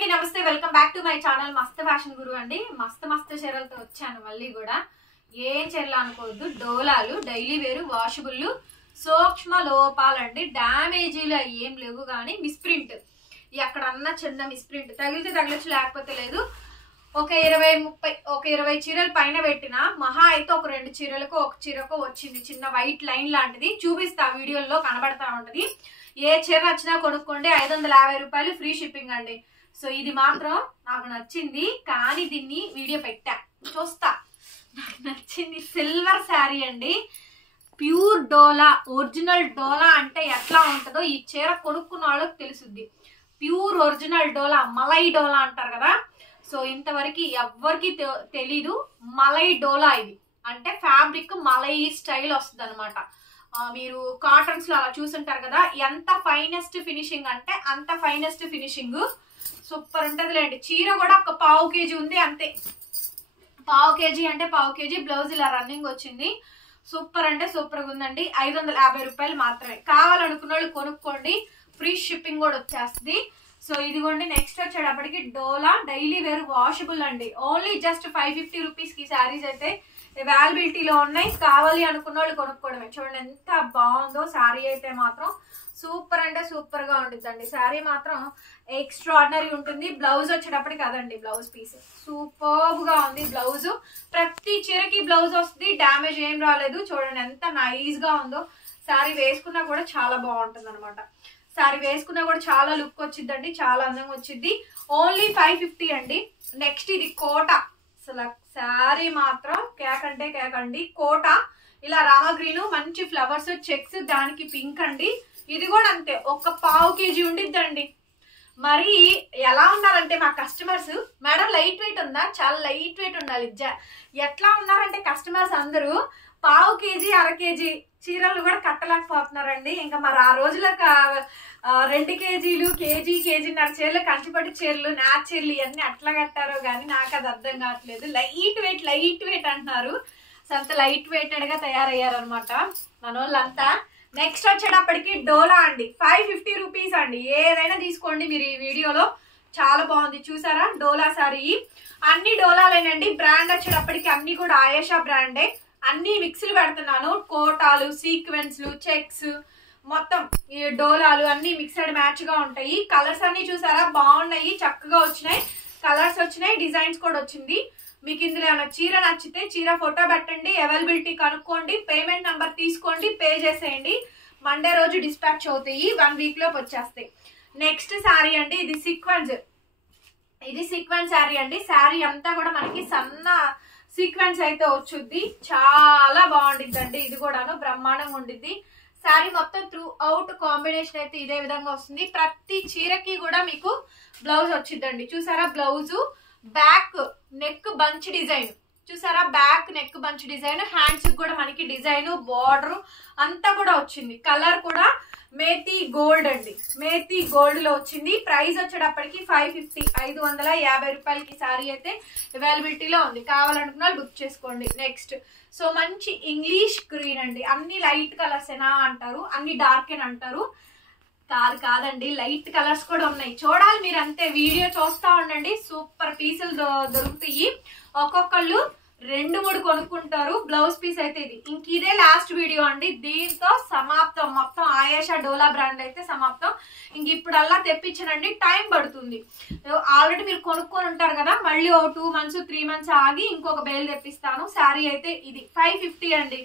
అండి నమస్తే welcome back to my channel మస్త్ ఫ్యాషన్ గురు అండి. మస్త్ చీరలతో వచ్చాను మళ్ళీ కూడా. ఏం చీరలు అనుకోవద్దు, డోలాలు, డైలీ వేరు, వాషబుల్, సూక్ష్మ లోపాలండి. డ్యామేజీలు ఏం లేవు కానీ మిస్ప్రింట్, ఎక్కడన్నా చిన్న మిస్ప్రింట్ తగిలితే తగిలొచ్చు, లేకపోతే లేదు. ఒక 20 చీరలు పైన పెట్టిన మహా అయితే ఒక 2 చీరలకు ఒక చీరకు వచ్చింది చిన్న వైట్ లైన్ లాంటిది. చూపిస్తా, వీడియోలో కనబడతా ఉంటది. ఏ చీర నచ్చినా కొనుక్కోండి, 550 రూపాయలు ఫ్రీ షిప్పింగ్ అండి. సో ఇది మాత్రం నాకు నచ్చింది, కానీ దీన్ని వీడియో పెట్టా చూస్తా. నాకు నచ్చింది సిల్వర్ శారీ అండి, ప్యూర్ డోలా, ఒరిజినల్ డోలా అంటే ఎట్లా ఉంటుందో ఈ చీర కొనుక్కున్న వాళ్ళకి తెలుసుద్ది. ప్యూర్ ఒరిజినల్ డోలా, మలై డోలా అంటారు కదా. సో ఇంతవరకు ఎవ్వరికి తెలీదు మలై డోలా. ఇది అంటే ఫ్యాబ్రిక్ మలై స్టైల్ వస్తుంది అనమాట. మీరు కాటన్స్ లో అలా చూసుంటారు కదా, ఎంత ఫైనెస్ట్ ఫినిషింగ్ అంటే అంత ఫైనెస్ట్ ఫినిషింగ్. సూపర్ ఉంటది లేండి. చీర కూడా ఒక 1/2 kg ఉంది అంతే. 1/2 kg అంటే 1/2 kg. బ్లౌజ్ ఇలా రన్నింగ్ వచ్చింది. సూపర్ అంటే సూపర్ గా ఉందండి. 550 రూపాయలు మాత్రమే. కావాలనుకున్న వాళ్ళు కొనుక్కోండి, ఫ్రీ షిప్పింగ్ కూడా వచ్చేస్తుంది. సో ఇదిగోండి. నెక్స్ట్ వచ్చేటప్పటికి డోలా డైలీ వేర్ వాషబుల్ అండి. ఓన్లీ జస్ట్ 550 రూపీస్ కి శారీస్ అయితే అవైలబిలిటీలో ఉన్నాయి. కావాలి అనుకున్న వాళ్ళు కొనుక్కోవడమే. చూడండి ఎంత బాగుందో శారీ అయితే మాత్రం. సూపర్ అంటే సూపర్ గా ఉంటుందండి. శారీ మాత్రం ఎక్స్ట్రాడినరీ ఉంటుంది. బ్లౌజ్ వచ్చేటప్పటికి అదండి బ్లౌజ్ పీస్. సూపర్ గా ఉంది బ్లౌజ్. ప్రతి చీరకి బ్లౌజ్ వస్తుంది, డ్యామేజ్ ఏం రాలేదు. చూడండి ఎంత నైస్ గా ఉందో. శారీ వేసుకున్నా కూడా చాలా బాగుంటుంది అనమాట. శారీ వేసుకున్నా కూడా చాలా లుక్ వచ్చిందండి, చాలా అందంగా వచ్చింది. ఓన్లీ 550 అండి. నెక్స్ట్ ఇది కోట. అసలు శారీ మాత్రం కేక్ అంటే కేక్ అండి. కోట ఇలా రామా గ్రీన్, మంచి ఫ్లవర్స్, చెక్స్, దానికి పింక్ అండి. ఇది కూడా అంతే, ఒక 1/2 kg ఉండిద్దండి. మరి ఎలా ఉన్నారంటే మా కస్టమర్స్, మేడం లైట్ వెయిట్ ఉందా? చాలా లైట్ వెయిట్ ఉండాలి. ఎట్లా ఉన్నారంటే కస్టమర్స్ అందరూ 1/2 kg 1/2 kg చీరలు కూడా కట్టలేకపోతున్నారండి. ఇంకా మరి ఆ రోజులకు 2 kgలు, కేజీన్నర చీరలు, కంచిపట్టు చీరలు, నాచ్ చీరలు ఇవన్నీ అట్లా కట్టారో కానీ నాకు అది అర్థం కావట్లేదు. లైట్ వెయిట్ అంటున్నారు. సో అంత లైట్ వెయిటెడ్ గా తయారయ్యారనమాట మన వాళ్ళంతా. నెక్స్ట్ వచ్చేటప్పటికి డోలా అండి. 550 రూపీస్ అండి. ఏదైనా తీసుకోండి మీరు ఈ వీడియోలో. చాలా బాగుంది చూసారా డోలా సారీ. అన్ని డోలాలేనండి. బ్రాండ్ వచ్చేటప్పటికి అన్ని కూడా ఆయేషా బ్రాండే. అన్ని మిక్స్లు పెడుతున్నాను. కోటాలు, సీక్వెన్స్లు, చెక్స్, మొత్తం ఈ డోలాలు అన్ని మిక్స్డ్ మ్యాచ్ గా ఉంటాయి. కలర్స్ అన్ని చూసారా బాగున్నాయి, చక్కగా వచ్చినాయి. కలర్స్ వచ్చినాయి, డిజైన్స్ కూడా వచ్చింది. మీకు ఇందులో ఏమైనా చీర నచ్చితే చీర ఫోటో పెట్టండి, అవైలబిలిటీ కనుక్కోండి, పేమెంట్ నెంబర్ తీసుకోండి, పే చేసేయండి. మండే రోజు డిస్పాచ్ అవుతాయి, 1 వీక్ లోపు వచ్చేస్తాయి. నెక్స్ట్ శారీ అండి, ఇది సీక్వెన్స్. ఇది సీక్వెన్స్ శారీ అండి. శారీ అంతా కూడా మనకి సన్న సీక్వెన్స్ అయితే వచ్చుద్ది. చాలా బాగుండిద్దండి. ఇది కూడాను బ్రహ్మాండంగా ఉండిద్ది. శారీ మొత్తం త్రూ అవుట్ కాంబినేషన్ అయితే ఇదే విధంగా వస్తుంది. ప్రతి చీరకి కూడా మీకు బ్లౌజ్ వచ్చిద్దండి. చూసారా blouse, back neck bunch design చూసారా, back neck bunch design, hands కూడా మనకి డిజైన్, బార్డర్ అంతా కూడా వచ్చింది. కలర్ కూడా మేతి గోల్డ్ అండి, మేతి గోల్డ్ లో వచ్చింది. ప్రైస్ వచ్చేటప్పటికి 550, 550 రూపాయలకి శారీ అయితే అవైలబిలిటీలో ఉంది. కావాలనుకున్న బుక్ చేసుకోండి. నెక్స్ట్ సో మంచి ఇంగ్లీష్ గ్రీన్ అండి. అన్ని లైట్ కలర్స్ ఏనా అంటారు, అన్ని డార్క్ అని అంటారు. కాదండి, లైట్ కలర్స్ కూడా ఉన్నాయి. చూడాలి మీరు అంతే, వీడియో చూస్తా ఉండండి. సూపర్ పీసులు దొరుకుతాయి. ఒక్కొక్కళ్ళు 2-3 కొనుక్కుంటారు. బ్లౌజ్ పీస్ అయితే ఇది. ఇంక ఇదే లాస్ట్ వీడియో అండి. దీంతో సమాప్తం. మొత్తం ఆయేషా డోలా బ్రాండ్ అయితే సమాప్తం. ఇంక ఇప్పుడల్లా తెప్పించనండి, టైం పడుతుంది. ఆల్రెడీ మీరు కొనుక్కొని ఉంటారు కదా, మళ్ళీ 2 months 3 months ఆగి ఇంకొక బేల్ తెప్పిస్తాను. శారీ అయితే ఇది 550 అండి.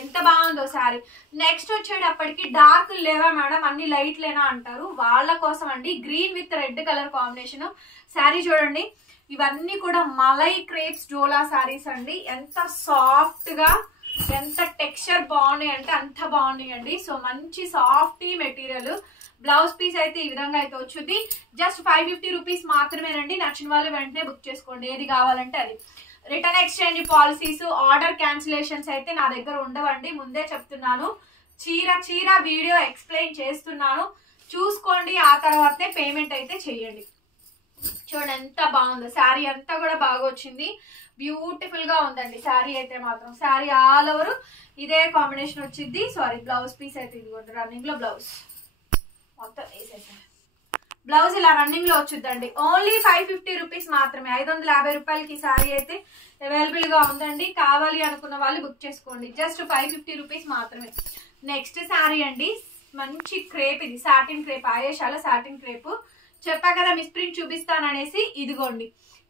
ఎంత బాగుందో శారీ. నెక్స్ట్ వచ్చేటప్పటికి డార్క్ లేవా మేడం, అన్ని లైట్ లేనా అంటారు. వాళ్ళ కోసం అండి, green with red colour combination sari చూడండి. ఇవన్నీ కూడా మలై క్రేప్స్ డోలా శారీస్ అండి. ఎంత సాఫ్ట్ గా, ఎంత టెక్స్చర్ బాగున్నాయి అంటే అంత బాగున్నాయి అండి. సో మంచి సాఫ్ట్ మెటీరియల్. బ్లౌజ్ పీస్ అయితే ఈ విధంగా అయితే వచ్చింది. జస్ట్ 550 రూపీస్ మాత్రమేనండి. నచ్చిన వాళ్ళు వెంటనే బుక్ చేసుకోండి, ఏది కావాలంటే అది. Return exchange policies, order cancellations అయితే నా దగ్గర ఉండవండి, ముందే చెప్తున్నాను. చీర వీడియో ఎక్స్ప్లెయిన్ చేస్తున్నాను, చూసుకోండి. ఆ తర్వాతే పేమెంట్ అయితే చెయ్యండి. చూడండి ఎంత బాగుందో. శారీ అంతా కూడా బాగా వచ్చింది, బ్యూటిఫుల్ గా ఉందండి శారీ అయితే మాత్రం. శారీ ఆల్ ఓవర్ ఇదే కాంబినేషన్ వచ్చింది. సారీ, బ్లౌజ్ పీస్ అయితే ఇది రన్నింగ్ లో బ్లౌజ్ మొత్తం వేసేసాను. బ్లౌజ్ ఇలా రన్నింగ్ లో వచ్చుద్దండి. ఓన్లీ 550 రూపీస్ మాత్రమే. 550 రూపాయలకి ఈ సారీ అయితే అవైలబుల్ గా ఉందండి. కావాలి అనుకున్న వాళ్ళు బుక్ చేసుకోండి. జస్ట్ 550 రూపీస్ మాత్రమే. నెక్స్ట్ సారీ అండి, మంచి క్రేప్, ఇది సాటిన్ క్రేప్, ఆయేషాల సాటిన్ క్రేప్. చెప్పా కదా మిస్ ప్రింట్ చూపిస్తాను అనేసి. ఇదిగోండి,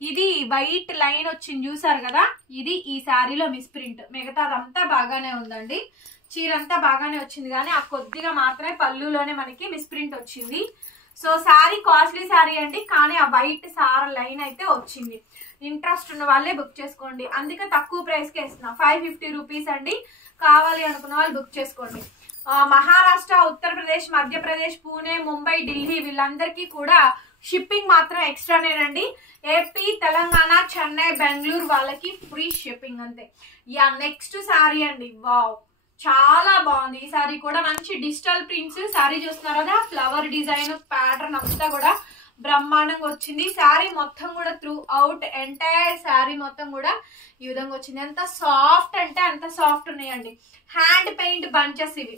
ఇది వైట్ లైన్ వచ్చింది చూసారు కదా, ఇది ఈ శారీలో మిస్ ప్రింట్. మిగతాదంతా బాగానే ఉందండి, చీర అంతా బాగానే వచ్చింది, కానీ ఆ కొద్దిగా మాత్రమే పళ్ళులోనే మనకి మిస్ ప్రింట్ వచ్చింది. సో శారీ కాస్ట్లీ శారీ అండి, కానీ ఆ వైట్ సార లైన్ అయితే వచ్చింది. ఇంట్రెస్ట్ ఉన్న వాళ్ళే బుక్ చేసుకోండి, అందుకే తక్కువ ప్రైస్ కి ఇస్తున్నా. 550 రూపీస్ అండి. కావాలి అనుకున్న వాళ్ళు బుక్ చేసుకోండి. మహారాష్ట్ర, ఉత్తరప్రదేశ్, మధ్యప్రదేశ్, పూణే, ముంబై, ఢిల్లీ వీళ్ళందరికీ కూడా షిప్పింగ్ మాత్రం ఎక్స్ట్రానేనండి. ఏపీ, తెలంగాణ, చెన్నై, బెంగళూరు వాళ్ళకి ఫ్రీ షిప్పింగ్ అంతే. యా నెక్స్ట్ శారీ అండి, వావ్ చాలా బాగుంది. ఈ శారీ కూడా మంచి డిజిటల్ ప్రింట్స్. శారీ చూస్తున్నారు కదా, ఫ్లవర్ డిజైన్ ప్యాటర్న్ అంతా కూడా బ్రహ్మాండంగా వచ్చింది. శారీ మొత్తం కూడా త్రూ అవుట్ ఎంటైర్ శారీ మొత్తం కూడా ఈ విధంగా వచ్చింది. ఎంత సాఫ్ట్ అంటే అంత సాఫ్ట్ ఉన్నాయండి. హ్యాండ్ పెయింట్ బంచెస్ ఇవి.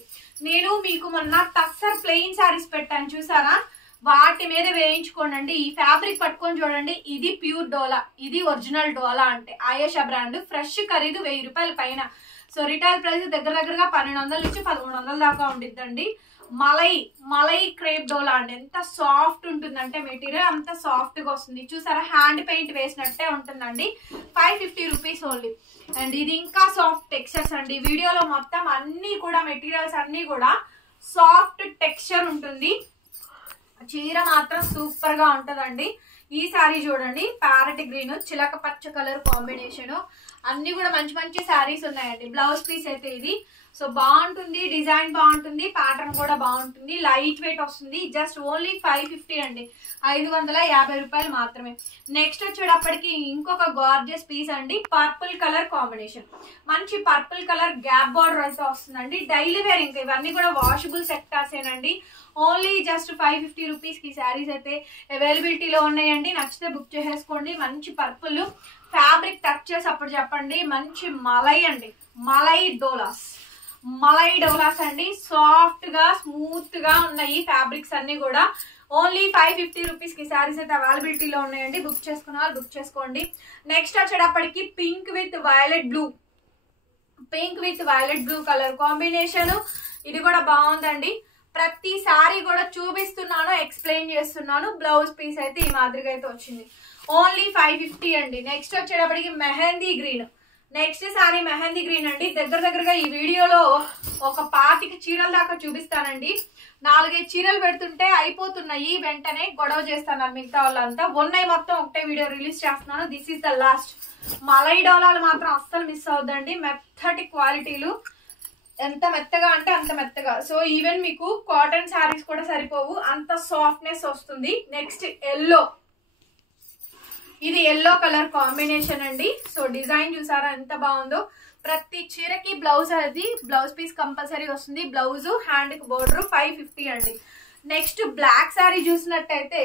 నేను మీకు మొన్న టస్సర్ ప్లెయిన్ శారీస్ పెట్టాను చూసారా, వాటి మీద వేయించుకోండి. ఈ ఫ్యాబ్రిక్ పట్టుకొని చూడండి, ఇది ప్యూర్ డోలా, ఇది ఒరిజినల్ డోలా అంటే ఆయేషా బ్రాండ్. ఫ్రెష్ ఖరీదు 1000 రూపాయల పైన. సో రిటైల్ ప్రైస్ దగ్గరగా 1200 నుంచి 1300 దాకా ఉండిద్దండి. మలై క్రేప్ డోలా అండి. ఎంత సాఫ్ట్ ఉంటుందంటే మెటీరియల్ అంత సాఫ్ట్ గా వస్తుంది. చూసారా, హ్యాండ్ పెయింట్ వేసినట్టే ఉంటుందండి. 550 రూపీస్ ఓన్లీ. అండ్ ఇది ఇంకా సాఫ్ట్ టెక్స్చర్స్ అండి. వీడియోలో మొత్తం అన్ని కూడా మెటీరియల్స్ అన్ని కూడా సాఫ్ట్ టెక్స్చర్ ఉంటుంది. చీర మాత్రం సూపర్ గా ఉంటదండి. ఈ సారీ చూడండి, ప్యారెట్ గ్రీన్, చిలక పచ్చ కలర్ కాంబినేషన్. అన్ని కూడా మంచి మంచి శారీస్ ఉన్నాయండి. బ్లౌజ్ పీస్ అయితే ఇది. సో బాగుంటుంది, డిజైన్ బాగుంటుంది, ప్యాటర్న్ కూడా బాగుంటుంది, లైట్ వెయిట్ వస్తుంది. జస్ట్ ఓన్లీ 550 అండి, 550 రూపాయలు మాత్రమే. నెక్స్ట్ వచ్చేటప్పటికి ఇంకొక గార్జియస్ పీస్ అండి, పర్పుల్ కలర్ కాంబినేషన్. మంచి పర్పుల్ కలర్ గ్యాప్ బార్డర్ అయితే వస్తుందండి. డైలీ వేర్, ఇంకా ఇవన్నీ కూడా వాషబుల్ సెక్టార్స్ ఏనండి. ఓన్లీ జస్ట్ 550 రూపీస్ కి శారీస్ అయితే అవైలబిలిటీలో ఉన్నాయండి. నచ్చితే బుక్ చేసేసుకోండి. మంచి పర్పుల్ ఫ్యాబ్రిక్ టచ్ చేసి అప్పుడు చెప్పండి. మంచి మలై అండి, మలై డోలాస్ అండి. సాఫ్ట్ గా స్మూత్ గా ఉన్నాయి ఫ్యాబ్రిక్స్ అన్ని కూడా. ఓన్లీ 550 రూపీస్ కి శారీస్ అయితే అవైలబిలిటీలో ఉన్నాయండి. బుక్ చేసుకున్న వాళ్ళు బుక్ చేసుకోండి. నెక్స్ట్ వచ్చేటప్పటికి pink with violet blue colour combination. ఇది కూడా బాగుందండి. ప్రతి సారీ కూడా చూపిస్తున్నాను, ఎక్స్ప్లెయిన్ చేస్తున్నాను. బ్లౌజ్ పీస్ అయితే ఈ మాదిరిగా అయితే వచ్చింది. ఓన్లీ 550 అండి. నెక్స్ట్ వచ్చేటప్పటికి mehndi green. Next sorry mehndi green అండి. దగ్గరగా ఈ వీడియోలో ఒక 25 చీరల దాకా చూపిస్తానండి. 4-5 చీరలు పెడుతుంటే అయిపోతున్నాయి, వెంటనే గొడవ చేస్తాను మిగతా వాళ్ళంతా. ఉన్నాయి మొత్తం ఒకటే వీడియో రిలీజ్ చేస్తున్నాను. This is the last. మలై డోలాలు మాత్రం అస్సలు మిస్ అవుద్దండి. మెత్తటి క్వాలిటీలు, ఎంత మెత్తగా అంటే అంత మెత్తగా. సో ఈవెన్ మీకు కాటన్ శారీస్ కూడా సరిపోవు, అంత సాఫ్ట్నెస్ వస్తుంది. నెక్స్ట్ ఎల్లో, ఇది ఎల్లో కలర్ కాంబినేషన్ అండి. సో డిజైన్ చూసారా ఎంత బాగుందో. ప్రతి చీరకి బ్లౌజ్ అది బ్లౌజ్ పీస్ కంపల్సరీ వస్తుంది. బ్లౌజ్, హ్యాండ్ కి బోర్డర్. 550 అండి. నెక్స్ట్ బ్లాక్ శారీ చూసినట్టయితే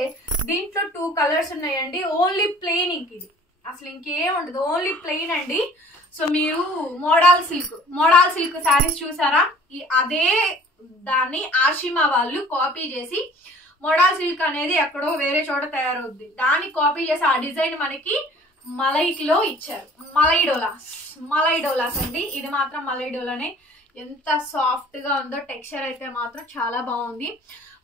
దీంట్లో 2 కలర్స్ ఉన్నాయండి. ఓన్లీ ప్లెయిన్, ఇది అసలు ఇంకేం ఉండదు, ఓన్లీ ప్లెయిన్ అండి. సో మీరు మోడల్ సిల్క్ శారీస్ చూసారా, అదే దాన్ని ఆషిమా వాళ్ళు కాపీ చేసి, మోడల్ సిల్క్ అనేది ఎక్కడో వేరే చోట తయారవుద్ది, దాన్ని కాపీ చేసి ఆ డిజైన్ మనకి మలైలో ఇచ్చారు. మలై డోలాస్ అండి. ఇది మాత్రం మలై డోలానే. ఎంత సాఫ్ట్ గా ఉందో, టెక్స్చర్ అయితే మాత్రం చాలా బాగుంది.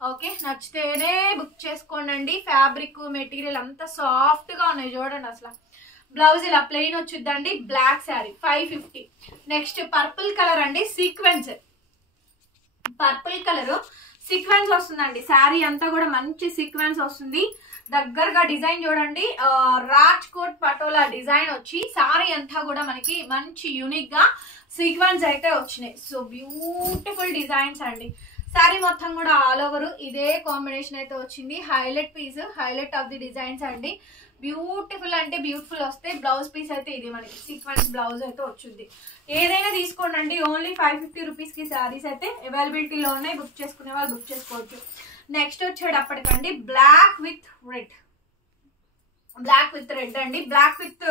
ఓకే, నచ్చితేనే బుక్ చేసుకోండి. ఫ్యాబ్రిక్ మెటీరియల్ అంతా సాఫ్ట్ గా ఉన్నాయి చూడండి. అసలు బ్లౌజ్ ఇలా ప్లెయిన్ వచ్చిందండి. Black sari 550. Next purple colour అండి, పర్పుల్ కలర్ సీక్వెన్స్ వస్తుందండి. శారీ అంతా కూడా మంచి సీక్వెన్స్ వస్తుంది. దగ్గరగా డిజైన్ చూడండి, రాజ్ కోట్ పటోలా డిజైన్ వచ్చి శారీ అంతా కూడా మనకి మంచి యూనిక్ గా సీక్వెన్స్ అయితే వచ్చినాయి. సో బ్యూటిఫుల్ డిజైన్స్ అండి. శారీ మొత్తం కూడా ఆల్ ఓవర్ ఇదే కాంబినేషన్ అయితే వచ్చింది. Highlight piece, highlight of the designs అండి. బ్యూటిఫుల్ అంటే బ్యూటిఫుల్ వస్తాయి. బ్లౌజ్ పీస్ అయితే ఇది మనకి సీక్వెన్స్ బ్లౌజ్ అయితే వచ్చింది. ఏదైనా తీసుకోండి. ఓన్లీ 550 రూపీస్ కి శారీస్ అయితే అవైలబిలిటీలో ఉన్నాయి. బుక్ చేసుకునే వాళ్ళు బుక్ చేసుకోవచ్చు. నెక్స్ట్ వచ్చేటప్పటికండి బ్లాక్ విత్ రెడ్ అండి. బ్లాక్ విత్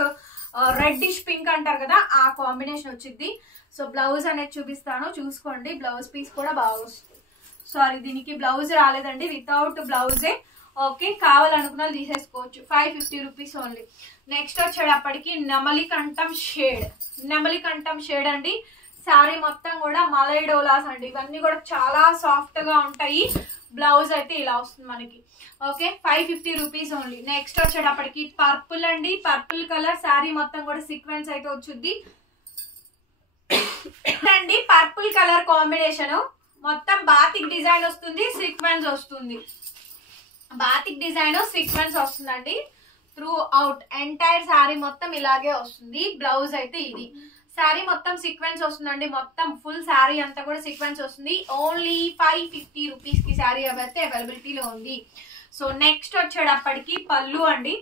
రెడ్డిష్ పింక్ అంటారు కదా, ఆ కాంబినేషన్ వచ్చింది. సో బ్లౌజ్ అనేది చూపిస్తాను, చూసుకోండి. బ్లౌజ్ పీస్ కూడా బాగా వస్తుంది. సారీ, దీనికి బ్లౌజ్ రాలేదండి, వితౌట్ బ్లౌజే. ఓకే, కావాలనుకున్న వాళ్ళు తీసేసుకోవచ్చు. 550 రూపీస్ ఓన్లీ. నెక్స్ట్ వచ్చేటప్పటికి నెమలికంఠం షేడ్ అండి. శారీ మొత్తం కూడా మలై డోలాస్ అండి. ఇవన్నీ కూడా చాలా సాఫ్ట్ గా ఉంటాయి. బ్లౌజ్ అయితే ఇలా వస్తుంది మనకి. Okay, 550 rupees only. నెక్స్ట్ వచ్చేటప్పటికి పర్పుల్ అండి. పర్పుల్ కలర్ శారీ మొత్తం కూడా సీక్వెన్స్ అయితే వచ్చింది అండి. పర్పుల్ కలర్ కాంబినేషన్ మొత్తం బాతిక్ డిజైన్ వస్తుంది, సీక్వెన్స్ వస్తుంది. బాతిక్ డిజైన్ సీక్వెన్స్ వస్తుందండి. త్రూ అవుట్ ఎంటైర్ శారీ మొత్తం ఇలాగే వస్తుంది. బ్లౌజ్ అయితే ఇది. శారీ మొత్తం సీక్వెన్స్ వస్తుందండి. మొత్తం ఫుల్ శారీ అంతా కూడా సీక్వెన్స్ వస్తుంది. ఓన్లీ 550 రూపీస్ కి శారీ అయితే అవైలబిలిటీలో ఉంది. సో నెక్స్ట్ వచ్చేటప్పటికి పళ్ళు అండి.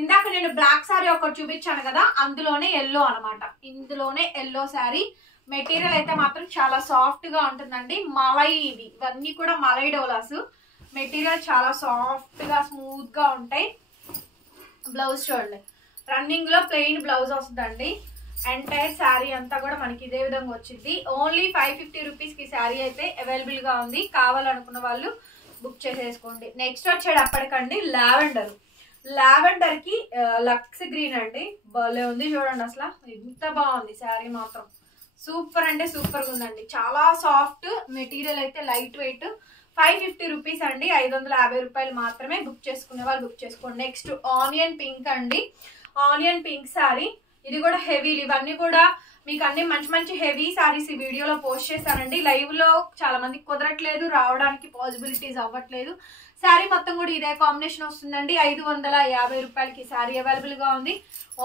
ఇందాక నేను బ్లాక్ శారీ ఒకటి చూపించాను కదా, అందులోనే ఎల్లో అనమాట. ఇందులోనే ఎల్లో శారీ. మెటీరియల్ అయితే మాత్రం చాలా సాఫ్ట్ గా ఉంటుందండి. మలై ఇవన్నీ కూడా మలై డోలాస్. మెటీరియల్ చాలా సాఫ్ట్ గా స్మూత్ గా ఉంటాయి. బ్లౌజ్ చూడండి, రన్నింగ్ లో ప్లెయిన్ బ్లౌజ్ వస్తుందండి. ఎంటైర్ శారీ అంతా కూడా మనకి ఇదే విధంగా వచ్చింది. ఓన్లీ 550 రూపీస్ కి శారీ అయితే అవైలబుల్ గా ఉంది. కావాలనుకున్న వాళ్ళు బుక్ చేసేసుకోండి. నెక్స్ట్ వచ్చేటప్పటికండి లావెండర్ కి లక్స్ గ్రీన్ అండి. భలే ఉంది చూడండి, అసలు ఎంత బాగుంది శారీ మాత్రం. సూపర్ అంటే సూపర్ గా ఉందండి. చాలా సాఫ్ట్ మెటీరియల్ అయితే, లైట్ వెయిట్. 550 రూపీస్ అండి. 550 రూపాయలు మాత్రమే. బుక్ చేసుకునే వాళ్ళు బుక్ చేసుకోండి. నెక్స్ట్ ఆనియన్ పింక్ అండి. Onion pink sari. ఇది కూడా హెవీలు. ఇవన్నీ కూడా మీకు అన్ని మంచి మంచి హెవీ శారీస్ ఈ వీడియోలో పోస్ట్ చేశానండి. లైవ్ లో చాలా మందికి కుదరట్లేదు, రావడానికి పాసిబిలిటీస్ అవ్వట్లేదు. శారీ మొత్తం కూడా ఇదే కాంబినేషన్ వస్తుందండి. 550 రూపాయలకి శారీ అవైలబుల్ గా ఉంది.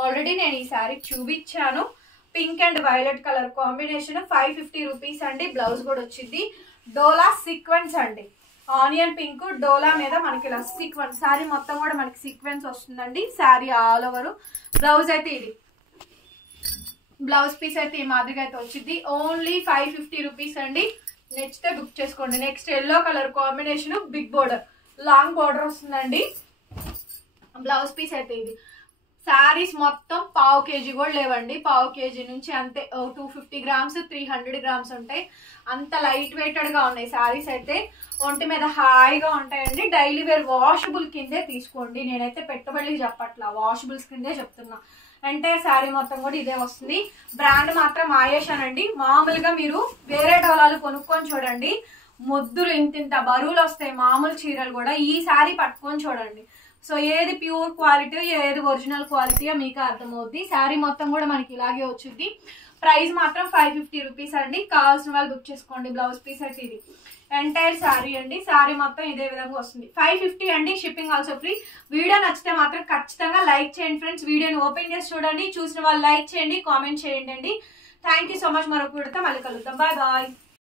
ఆల్రెడీ నేను ఈ శారీ చూపించాను. Pink and violet colour combination. 550 rupees అండి. బ్లౌజ్ కూడా వచ్చింది. డోలా సీక్వెన్స్ అండి. ఆనియన్ పింక్ డోలా మీద మనకి ఇలా సీక్వెన్స్. శారీ మొత్తం కూడా మనకి సీక్వెన్స్ వస్తుందండి. Sari all over. బ్లౌజ్ అయితే ఇది. బ్లౌజ్ పీస్ అయితే ఈ మాదిరిగా అయితే వచ్చింది. ఓన్లీ 550 రూపీస్ అండి. నెక్స్ట్ బుక్ చేసుకోండి. Next yellow colour combination, big border, long border వస్తుందండి. బ్లౌజ్ పీస్ అయితే ఇది. శారీస్ మొత్తం పావు కేజీ కూడా లేవండి. పావు కేజీ నుంచి అంతే 250 గ్రామ్స్ 300 గ్రామ్స్ ఉంటాయి. అంత లైట్ వెయిటెడ్ గా ఉన్నాయి శారీస్ అయితే. ఒంటి మీద హాయిగా ఉంటాయండి. డైలీ వేర్ వాషబుల్ కిందే తీసుకోండి. నేనైతే పెట్టుబడి చెప్పట్లా, వాషబుల్స్ కిందే చెప్తున్నా. ఎంటైర్ శారీ మొత్తం కూడా ఇదే వస్తుంది. బ్రాండ్ మాత్రం ఆయేషానండి. మామూలుగా మీరు వేరే డోలాలు కొనుక్కొని చూడండి, ముద్దులు ఇంత బరువులు వస్తాయి మామూలు చీరలు కూడా. ఈ శారీ పట్టుకొని చూడండి. సో ఏది ప్యూర్ క్వాలిటీ, ఏది ఒరిజినల్ క్వాలిటీయో మీకు అర్థమవుద్ది. శారీ మొత్తం కూడా మనకి ఇలాగే వచ్చింది. ప్రైస్ మాత్రం 550 రూపీస్ అండి. కావాల్సిన వాళ్ళు బుక్ చేసుకోండి. బ్లౌజ్ పీస్ అయితే ఇది. ఎంటైర్ శారీ అండి. శారీ మొత్తం ఇదే విధంగా వస్తుంది. 550 అండి. Shipping also free. వీడియో నచ్చితే మాత్రం ఖచ్చితంగా లైక్ చేయండి ఫ్రెండ్స్. వీడియోని ఓపెన్ చేసి చూడండి. చూసిన వాళ్ళు లైక్ చేయండి, కామెంట్ చేయండి అండి. Thank you so much. మరొక వీడియోతో మళ్ళీ కలుద్దాం. Bye bye.